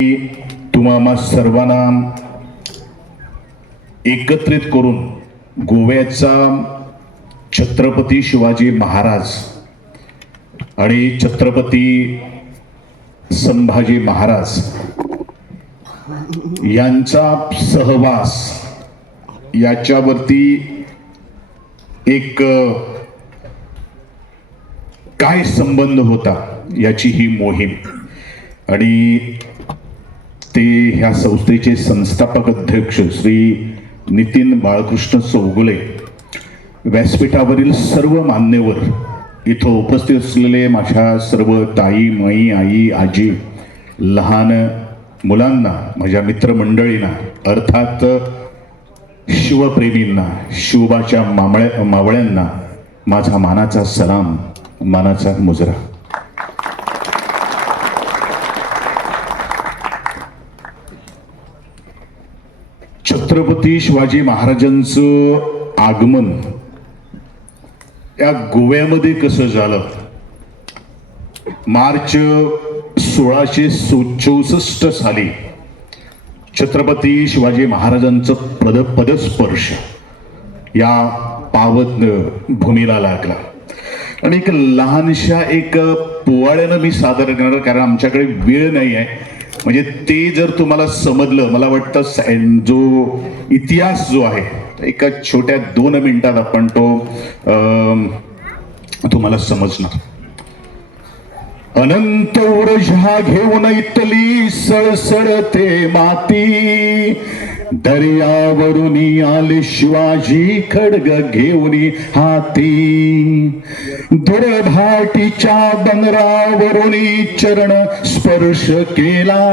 तुम्हा सर्वांना एकत्रित करून गोव्याचा छत्रपती शिवाजी महाराज आणि छत्रपती संभाजी महाराज यांचा सहवास याच्यावरती एक काय संबंध होता याची ही मोहीम, आणि ते ह्या संस्थेचे संस्थापक अध्यक्ष श्री नितीन बाळकृष्ण चौगुले, व्यासपीठावरील सर्व मान्यवर, इथं उपस्थित असलेले माझ्या सर्व ताई, माई, आई, आजी, लहान मुलांना, माझ्या मित्रमंडळींना, अर्थात शिवप्रेमींना, शिवबाच्या मावळ्यांना माझा मानाचा सलाम, मानाचा मुजरा. छत्रपती शिवाजी महाराजांचं आगमन या गोव्यामध्ये कसं झालं? मार्च 1664 साली छत्रपती शिवाजी महाराजांचं पदस्पर्श या पावन भूमीला लागला. आणि एक लहानशा एक पोवाड्यानं मी सादर करणार, कारण आमच्याकडे वेळ नाही आहे. म्हणजे ते जर तुम्हाला समजलं, मला वाटतं जो इतिहास जो आहे एका छोट्या 2 मिनिटात आपण तो तुम्हाला समजणार. अनंत उर्जा घेऊन इतली सळसळते माती, दर्यावरून आले शिवाजी खड्ग घेऊन हाती, दुर्भाटीच्या बंदरावरून चरण स्पर्श केला,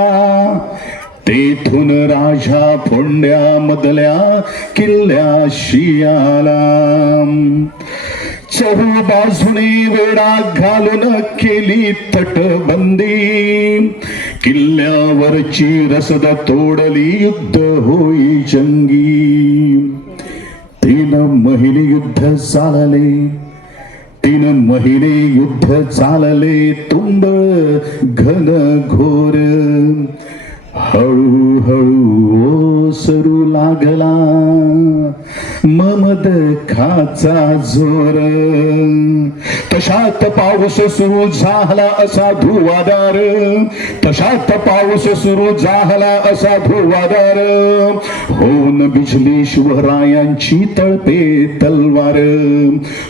तेथून राजा फोंड्या मधल्या किल्ल्याशी आला. चहू बाजूने वेढा घालून केली तटबंदी, किल्ल्यावरची रसद तोडली, युद्ध होई जंगी. 3 महिने युद्ध चालले, 3 महिने युद्ध चालले, तुंब घन घोर, हळूहळू ओसरू लागला ममद खाचा जोर. तशात पाऊस सुरू झाला असा धुवाधार, तशात पाऊस सुरू झाला असा धुवाधार, होऊन भिजली शिवरायांची तळपे तलवार,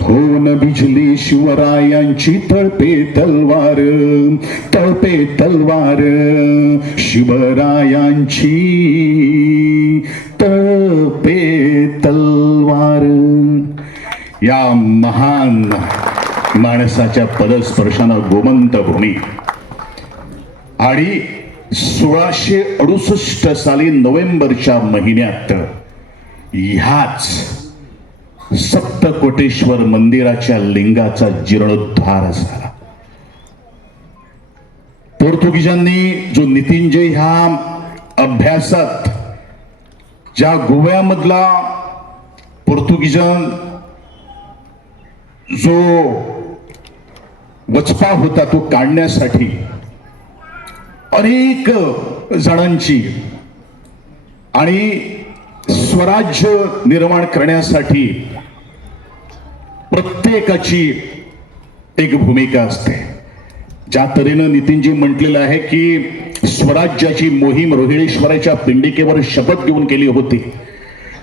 होऊन भिजली शिवरायांची तळपे तलवार, तळपे तलवार शिवरायांची तळपे तलवार. या महान माणसाच्या पदस्पर्शानं गोमंत भूमी आणि 1668 साली नोव्हेंबरच्या महिन्यात ह्याच सप्तकोटेश्वर मंदिराच्या लिंगाचा जीर्णोद्धार झाला. पोर्तुगीजांनी जो नितीनजय ह्या अभ्यासात ज्या गोव्यामधला पोर्तुगीजां जो वचपा होता तो काढण्यासाठी अनेक जणांची आणि स्वराज्य निर्माण करण्यासाठी प्रत्येकाची एक भूमिका असते. ज्या तऱ्हेनं नितीनजी म्हटलेलं आहे की स्वराज्याची मोहीम रोहिणेश्वराच्या पिंडिकेवर शपथ घेऊन केली होती.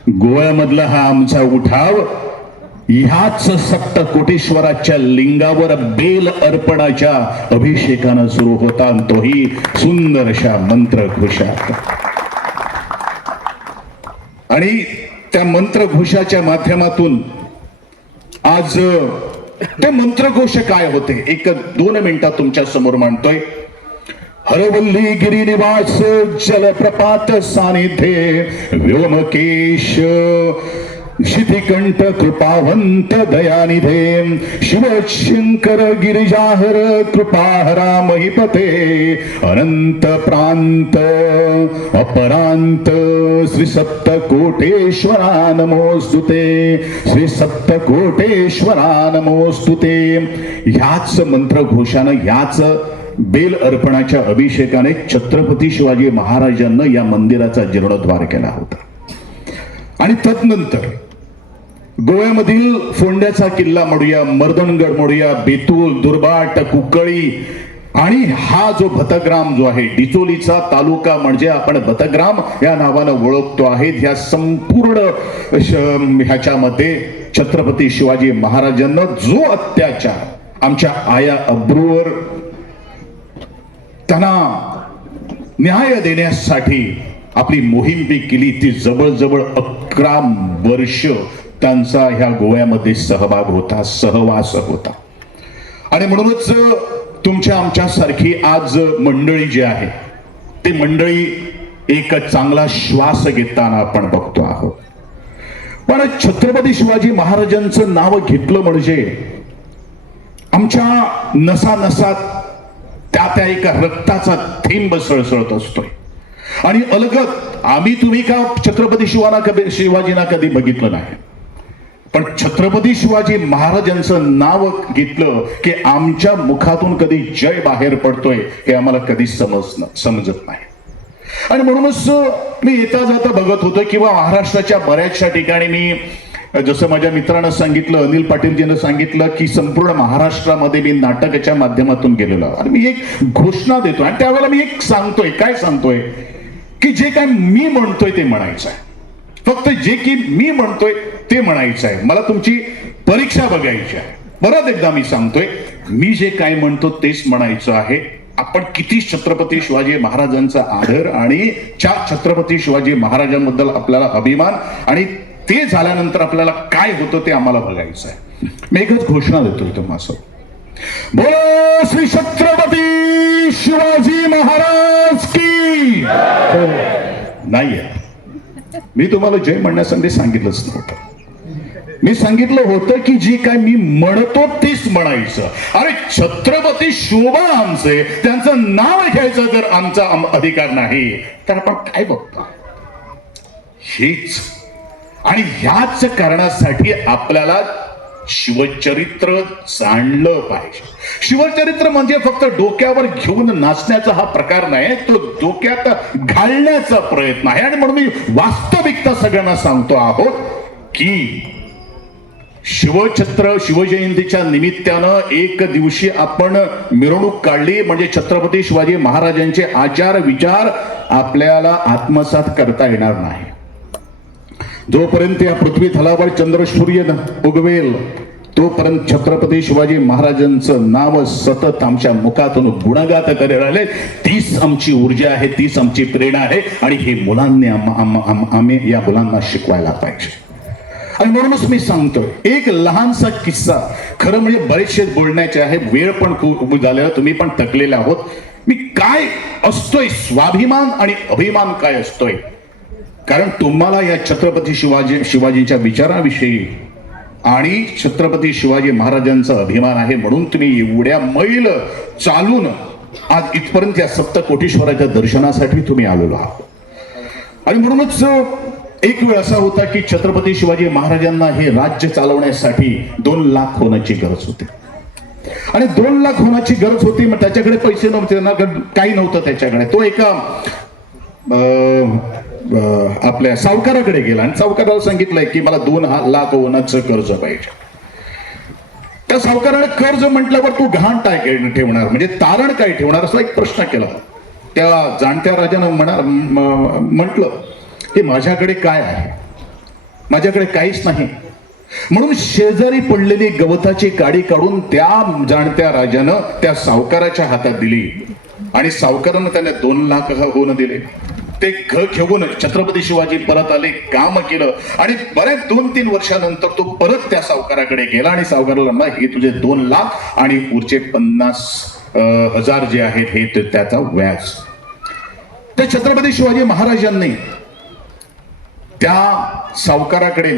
गोव्यामधला हा आमचा उठाव ह्याच सप्तकोटेश्वराच्या लिंगावर बेल अर्पणाच्या अभिषेकानं सुरू होता, आणि तोही सुंदर अशा मंत्रघोषात. आणि त्या मंत्रघोषाच्या माध्यमातून आज ते मंत्रघोष काय होते, 1-2 मिनिटात तुमच्या समोर मांडतोय. हरवल्ली गिरिनिवास जलप्रपात सानिध्ये व्योमकेश शितिकंठ कृपावंत दयानिधे शिवशंकर गिरिजाहर कृपाहरा महिपते अनंत प्रांत अपरांत श्री सप्तकोटेश्वरा नमोस्तुते श्री सप्तकोटेश्वरा नमोस्तुते. ह्याच मंत्रघोषानं ह्याच बेल अर्पणाच्या अभिषेकाने छत्रपती शिवाजी महाराजांना या मंदिराचा जीर्णोद्धार केला होता. आणि तदनंतर गोव्यामधील फोंड्याचा किल्ला म्हणूया, मर्दनगड म्हणूया, बेतूल, दुर्बाट, कुकळी आणि हा जो भतग्राम जो आहे, डिचोलीचा तालुका म्हणजे आपण भतग्राम या नावानं ओळखतो आहे, ह्या संपूर्ण ह्याच्यामध्ये छत्रपती शिवाजी महाराजांना जो अत्याचार आमच्या आया अब्रूवर त्यांना न्याय देण्यासाठी आपली मोहीम बी केली, ती जवळजवळ 11 वर्ष त्यांचा ह्या गोव्यामध्ये सहभाग होता, सहवास होता. आणि म्हणूनच तुमच्या आमच्यासारखी आज मंडळी जी आहे ती मंडळी एक चांगला श्वास घेताना आपण बघतो आहोत. पण छत्रपती शिवाजी महाराजांचं नाव घेतलं म्हणजे आमच्या नसानसात त्या एका रक्ताचा थेंब सळसळत असतोय. आणि अलगद आम्ही तुम्ही का छत्रपती शिवाजींना कधी बघितलं नाही, पण छत्रपती शिवाजी महाराजांचं नाव घेतलं की आमच्या मुखातून कधी जय बाहेर पडतोय हे आम्हाला कधी समजत नाही. आणि म्हणूनच मी येता जाता बघत होतो किंवा महाराष्ट्राच्या बऱ्याचशा ठिकाणी मी जसं माझ्या मित्रांनं सांगितलं, अनिल पाटीलजीनं सांगितलं की संपूर्ण महाराष्ट्रामध्ये मी नाटकाच्या माध्यमातून गेलेलो आणि मी एक घोषणा देतोय आणि त्यावेळेला मी एक सांगतोय, काय सांगतोय की जे काय मी म्हणतोय ते म्हणायचं आहे, फक्त जे की मी म्हणतोय ते म्हणायचं आहे. मला तुमची परीक्षा बघायची आहे. परत एकदा मी सांगतोय, मी जे काय म्हणतो तेच म्हणायचं आहे. आपण किती छत्रपती शिवाजी महाराजांचा आदर आणि छत्रपती शिवाजी महाराजांबद्दल आपल्याला अभिमान आणि ते झाल्यानंतर आपल्याला काय होतं ते आम्हाला बघायचं आहे. मी एकच घोषणा देतोय तुम्हाला, बोलो श्री छत्रपती शिवाजी महाराज की नाहीये. मी तुम्हाला जय म्हणण्यासाठी सांगितलंच नव्हतं. मी सांगितलं होतं की जे काय मी म्हणतो तेच म्हणायचं. अरे छत्रपती शोभा आमचे, त्यांचं नाव घ्यायचं जर आमचा अधिकार नाही तर आपण काय बघतो हेच. आणि ह्याच कारणासाठी आपल्याला शिवचरित्र जाणलं पाहिजे. शिवचरित्र म्हणजे फक्त डोक्यावर घेऊन नाचण्याचा हा प्रकार नाही, तो डोक्यात घालण्याचा प्रयत्न आहे. आणि म्हणून मी वास्तविकता सगळ्यांना सांगतो आहोत की शिवजयंतीच्या निमित्तानं एक दिवशी आपण मिरवणूक काढली म्हणजे छत्रपती शिवाजी महाराजांचे आचार विचार आपल्याला आत्मसात करता येणार नाही. जोपर्यंत या पृथ्वी तलावर चंद्र सूर्य उगवेल तोपर्यंत छत्रपती शिवाजी महाराजांचं नाव सतत आमच्या मुखातून गुणगात करत राहिले. तीच आमची ऊर्जा आहे, तीच आमची प्रेरणा आहे आणि हे मुलांनी आम्ही या मुलांना शिकवायला पाहिजे. आणि म्हणूनच मी सांगतो एक लहानसा किस्सा, खरं म्हणजे बरेचसे बोलण्याचे आहे, वेळ पण खूप झालेला, तुम्ही पण थकलेले आहोत. मी काय असतोय स्वाभिमान आणि अभिमान काय असतोय, कारण तुम्हाला या छत्रपती शिवाजीच्या विचाराविषयी आणि छत्रपती शिवाजी महाराजांचा अभिमान आहे म्हणून तुम्ही एवढ्या मैल चालून आज इथपर्यंत या सप्तकोटीश्वराच्या दर्शनासाठी तुम्ही आलेलो आहात. आणि म्हणूनच एक वेळ असा होता की छत्रपती शिवाजी महाराजांना हे राज्य चालवण्यासाठी 2 लाख होण्याची गरज होती. आणि 2 लाख होण्याची गरज होती, मग त्याच्याकडे पैसे नव्हते ना, काही नव्हतं त्याच्याकडे. तो एका आपल्या सावकाराकडे गेला आणि सावकाराला सांगितलंय की मला 2 लाख होण्याचं कर्ज पाहिजे. त्या सावकाराने कर्ज म्हटल्यावर तू घाण काय ठेवणार, म्हणजे तारण काय ठेवणार असा एक प्रश्न केला. त्या जाणत्या राजानं म्हटलं की माझ्याकडे काय आहे, माझ्याकडे काहीच नाही. म्हणून शेजारी पडलेली गवताची काडी काढून त्या जाणत्या राजानं त्या सावकाराच्या हातात दिली आणि सावकारानं त्याने 2 लाख होऊन दिले. ते घेऊन छत्रपती शिवाजी परत आले, काम केलं आणि बऱ्याच 2-3 वर्षानंतर तो परत त्या सावकाराकडे गेला आणि सावकाराला म्हणला हे तुझे 2 लाख आणि पुढचे 50,000 जे आहेत हे त्याचा व्याज. त्या छत्रपती शिवाजी महाराजांनी त्या सावकाराकडे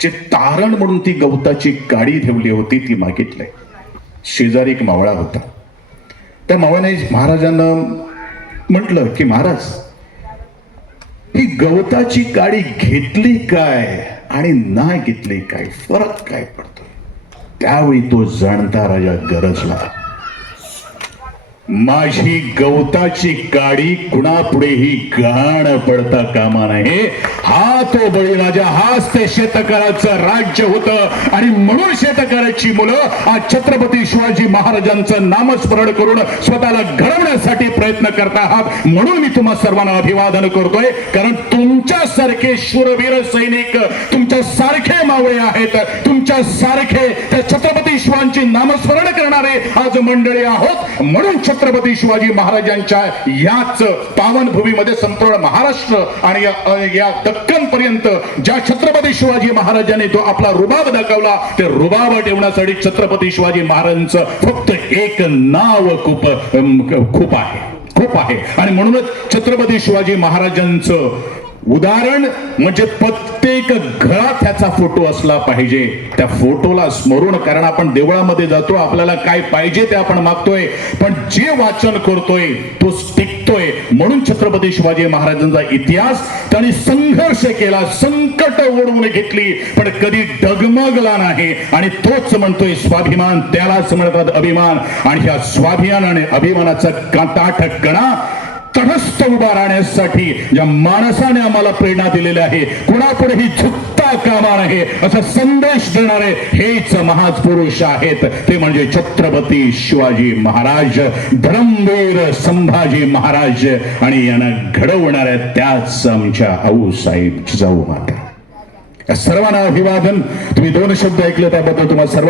जे तारण म्हणून ती गवताची काडी ठेवली होती ती मागितली. शेजारी एक मावळा होता. त्या मावळ्याने महाराजांना म्हटलं की महाराज ही गवताची काडी घेतली काय आणि नाही घेतली काय, फरक काय पडतो. त्यावेळी तो जाणता राजा गरजला. माझी गवताची गाडी कुणापुढेही गहाण पडता कामा नये. हा तो बळीराजा, हाच ते शेतकऱ्याचं राज्य होतं. आणि म्हणून शेतकऱ्याची मुलं आज छत्रपती शिवाजी महाराजांचं नामस्मरण करून स्वतःला घडवण्यासाठी प्रयत्न करत आहात. म्हणून मी तुम्हा सर्वांना अभिवादन करतोय, कारण तुमच्यासारखे शूरवीर सैनिक, तुमच्या सारखे मावळे आहेत, तुमच्या सारखे त्या छत्रपती शिवाजी नामस्मरण करणारे आज मंडळी आहोत. म्हणून छत्रपती शिवाजी महाराजांच्या याच पावन भूमीमध्ये संपूर्ण महाराष्ट्र आणि या दक्कन पर्यंत ज्या छत्रपती शिवाजी महाराजांनी तो आपला रुबाब दाखवला, ते रुबाब ठेवण्यासाठी छत्रपती शिवाजी महाराजांचं फक्त एक नाव खूप आहे. आणि म्हणूनच छत्रपती शिवाजी महाराजांचं उदाहरण म्हणजे प्रत्येक घरात त्याचा फोटो असला पाहिजे. त्या फोटोला स्मरण, कारण आपण देवळामध्ये जातो, आपल्याला काय पाहिजे ते आपण मागतोय, पण जे वाचन करतोय तो टिकतोय. म्हणून छत्रपती शिवाजी महाराजांचा इतिहास त्यांनी संघर्ष केला, संकट ओढवून घेतली, पण कधी डगमगला नाही. आणि तोच म्हणतोय स्वाभिमान, त्यालाच म्हणतात अभिमान. आणि ह्या स्वाभिमान आणि अभिमानाचा ताठकणा तटस्थ उभा राहण्यासाठी ज्या माणसाने आम्हाला प्रेरणा दिलेली आहे, कुणापुढेही झुकता कामा नये असा संदेश देणारे हेच महापुरुष आहेत. ते म्हणजे छत्रपती शिवाजी महाराज, धर्मवीर संभाजी महाराज. आणि यांना घडवणाऱ्या त्याच आमच्या आऊसाहेब जिजाऊ माता. सर्वांना अभिवादन. तुम्ही दोन शब्द ऐकले त्याबद्दल तुम्हाला सर्व